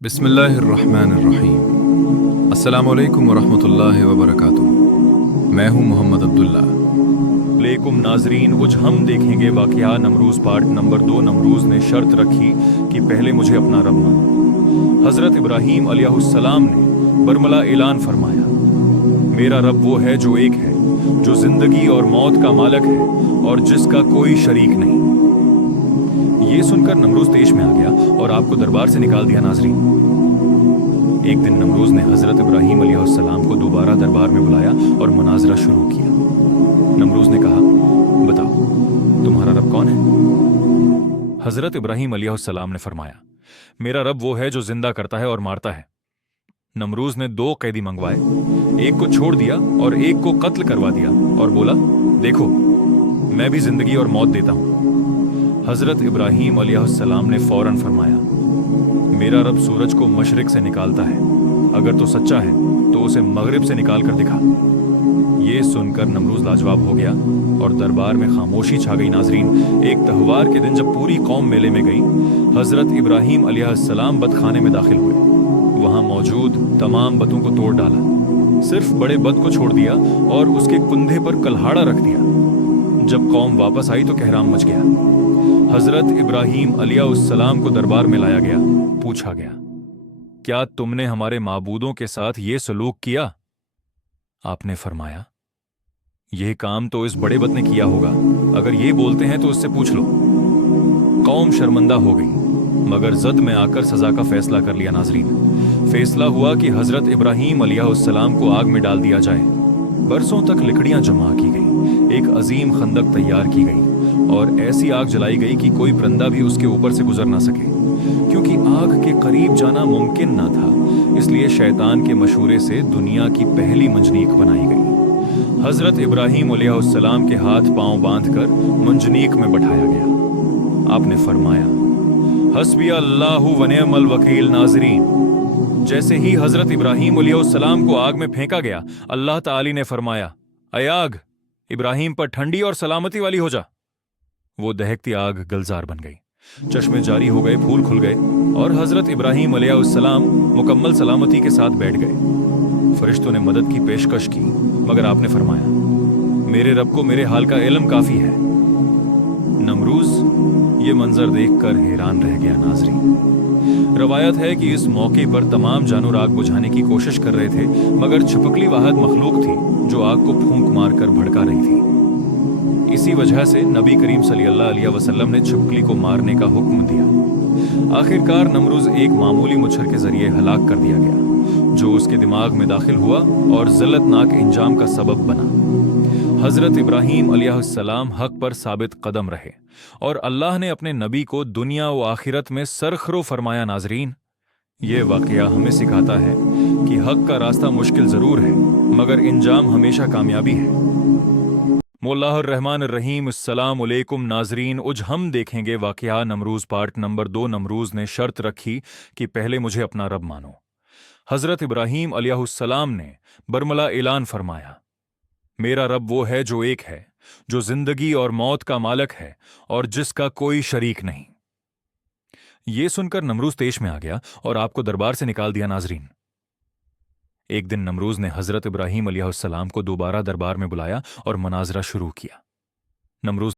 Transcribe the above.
بسم اللہ الرحمن الرحیم۔ السلام علیکم ورحمۃ اللہ وبرکاتہ۔ میں ہوں محمد عبداللہ۔ علیکم ناظرین، کچھ ہم دیکھیں گے واقعہ نمروز پارٹ نمبر 2۔ نمروز نے شرط رکھی کہ پہلے مجھے اپنا رب مانو۔ حضرت ابراہیم علیہ السلام نے برملا اعلان فرمایا، میرا رب وہ ہے جو ایک ہے، جو زندگی اور موت کا مالک ہے اور جس کا کوئی شریک نہیں۔ یہ سن کر نمروز طیش میں آ گیا اور آپ کو دربار سے نکال دیا۔ ناظرین، ایک دن نمروز نے حضرت ابراہیم علیہ السلام کو دوبارہ دربار میں بلایا اور مناظرہ شروع کیا۔ نمروز نے کہا، بتاؤ تمہارا رب کون ہے؟ حضرت ابراہیم علیہ السلام نے فرمایا، میرا رب وہ ہے جو زندہ کرتا ہے اور مارتا ہے۔ نمروز نے 2 قیدی منگوائے، ایک کو چھوڑ دیا اور ایک کو قتل کروا دیا اور بولا، دیکھو میں بھی زندگی اور موت دیتا ہوں۔ حضرت ابراہیم علیہ السلام نے فوراً فرمایا، میرا رب سورج کو مشرق سے نکالتا ہے، اگر تو سچا ہے تو اسے مغرب سے نکال کر دکھا۔ یہ سن کر نمروز لاجواب ہو گیا اور دربار میں خاموشی چھا گئی۔ ناظرین، ایک تہوار کے دن جب پوری قوم میلے میں گئی، حضرت ابراہیم علیہ السلام بت خانے میں داخل ہوئے۔ وہاں موجود تمام بتوں کو توڑ ڈالا، صرف بڑے بت کو چھوڑ دیا اور اس کے کندھے پر کلہاڑا رکھ دیا۔ جب قوم واپس آئی تو کہرام مچ گیا۔ حضرت ابراہیم علیہ السلام کو دربار میں لایا گیا، پوچھا گیا، کیا تم نے ہمارے معبودوں کے ساتھ یہ سلوک کیا؟ آپ نے فرمایا، یہ کام تو اس بڑے بت نے کیا ہوگا، اگر یہ بولتے ہیں تو اس سے پوچھ لو۔ قوم شرمندہ ہو گئی، مگر زد میں آ کر سزا کا فیصلہ کر لیا۔ ناظرین، فیصلہ ہوا کہ حضرت ابراہیم علیہ السلام کو آگ میں ڈال دیا جائے۔ برسوں تک لکڑیاں جمع کی گئیں، ایک عظیم خندق تیار کی گئی اور ایسی آگ جلائی گئی کہ کوئی پرندہ بھی اس کے اوپر سے گزر نہ سکے، کیونکہ آگ کے قریب جانا ممکن نہ تھا۔ اس لیے شیطان کے مشورے سے دنیا کی پہلی منجنیق بنائی گئی۔ حضرت ابراہیم علیہ السلام کے ہاتھ پاؤں باندھ کر منجنیق میں بٹھایا گیا۔ آپ نے فرمایا، حسبی اللہ و نعم الوکیل۔ ناظرین، جیسے ہی حضرت ابراہیم علیہ السلام کو آگ میں پھینکا گیا، اللہ تعالی نے فرمایا، اے آگ، ابراہیم پر ٹھنڈی اور سلامتی والی ہو جا۔ وہ دہکتی آگ گلزار بن گئی، چشمے جاری ہو گئے، پھول کھل گئے اور حضرت ابراہیم علیہ السلام مکمل سلامتی کے ساتھ بیٹھ گئے۔ فرشتوں نے مدد کی پیشکش کی، مگر آپ نے فرمایا، میرے رب کو میرے حال کا علم کافی ہے۔ نمروز یہ منظر دیکھ کر حیران رہ گیا۔ ناظرین، روایت ہے کہ اس موقع پر تمام جانور آگ بجھانے کی کوشش کر رہے تھے، مگر چھپکلی واحد مخلوق تھی جو آگ کو پھونک مار کر بھڑکا رہی تھی۔ اسی وجہ سے نبی کریم صلی اللہ علیہ وسلم نے چھپکلی کو مارنے کا حکم دیا۔ آخرکار نمروز ایک معمولی مچھر کے ذریعے ہلاک کر دیا گیا، جو اس کے دماغ میں داخل ہوا اور ذلتناک انجام کا سبب بنا۔ حضرت ابراہیم علیہ السلام حق پر ثابت قدم رہے اور اللہ نے اپنے نبی کو دنیا و آخرت میں سرخرو فرمایا۔ ناظرین، یہ واقعہ ہمیں سکھاتا ہے کہ حق کا راستہ مشکل ضرور ہے، مگر انجام ہمیشہ کامیابی ہے۔ مولا الرحمن الرحیم۔ السلام علیکم ناظرین، اج ہم دیکھیں گے واقعہ نمروز پارٹ نمبر 2۔ نمروز نے شرط رکھی کہ پہلے مجھے اپنا رب مانو۔ حضرت ابراہیم علیہ السلام نے برملا اعلان فرمایا، میرا رب وہ ہے جو ایک ہے، جو زندگی اور موت کا مالک ہے اور جس کا کوئی شریک نہیں۔ یہ سن کر نمروز طیش میں آ گیا اور آپ کو دربار سے نکال دیا۔ ناظرین، ایک دن نمروز نے حضرت ابراہیم علیہ السلام کو دوبارہ دربار میں بلایا اور مناظرہ شروع کیا۔ نمروز